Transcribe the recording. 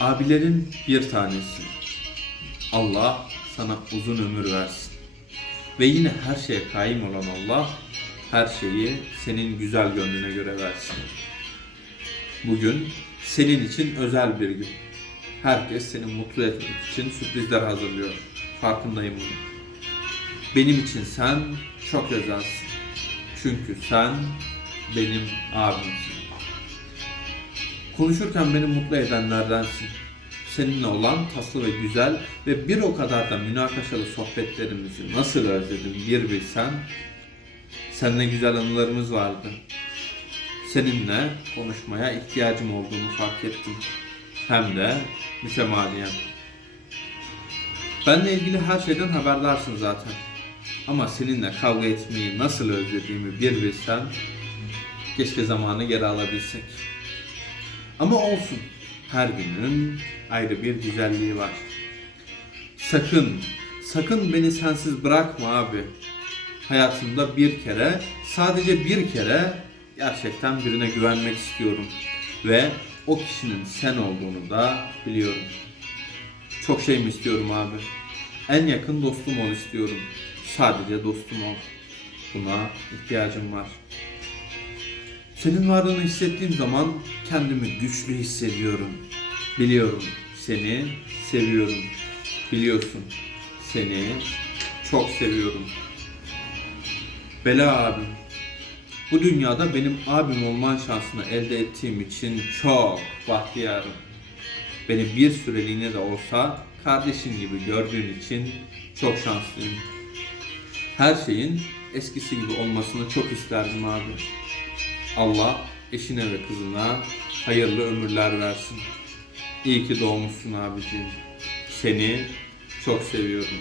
Abilerin bir tanesi. Allah sana uzun ömür versin. Ve yine her şeye kaim olan Allah her şeyi senin güzel gönlüne göre versin. Bugün senin için özel bir gün. Herkes seni mutlu etmek için sürprizler hazırlıyor. Farkındayım bunun. Benim için sen çok özelsin. Çünkü sen benim abimsin. Konuşurken beni mutlu edenlerdensin. Seninle olan taslı ve güzel ve bir o kadar da münakaşalı sohbetlerimizi nasıl özledim bir bilsen. Seninle güzel anılarımız vardı. Seninle konuşmaya ihtiyacım olduğunu fark ettim. Hem de mütemadiyen. Benle ilgili her şeyden haberdarsın zaten. Ama seninle kavga etmeyi nasıl özlediğimi bir bilsen, keşke zamanı geri alabilsek. Ama olsun, her günün ayrı bir güzelliği var. Sakın, sakın beni sensiz bırakma abi. Hayatımda bir kere, sadece bir kere gerçekten birine güvenmek istiyorum. Ve o kişinin sen olduğunu da biliyorum. Çok şey mi istiyorum abi? En yakın dostum ol istiyorum. Sadece dostum ol. Buna ihtiyacım var. Senin varlığını hissettiğim zaman kendimi güçlü hissediyorum. Biliyorum seni seviyorum. Biliyorsun seni çok seviyorum. Bela abim. Bu dünyada benim abim olman şansını elde ettiğim için çok bahtiyarım. Beni bir süreliğine de olsa kardeşin gibi gördüğün için çok şanslıyım. Her şeyin eskisi gibi olmasını çok isterdim abi. Allah eşine ve kızına hayırlı ömürler versin. İyi ki doğmuşsun abiciğim. Seni çok seviyorum.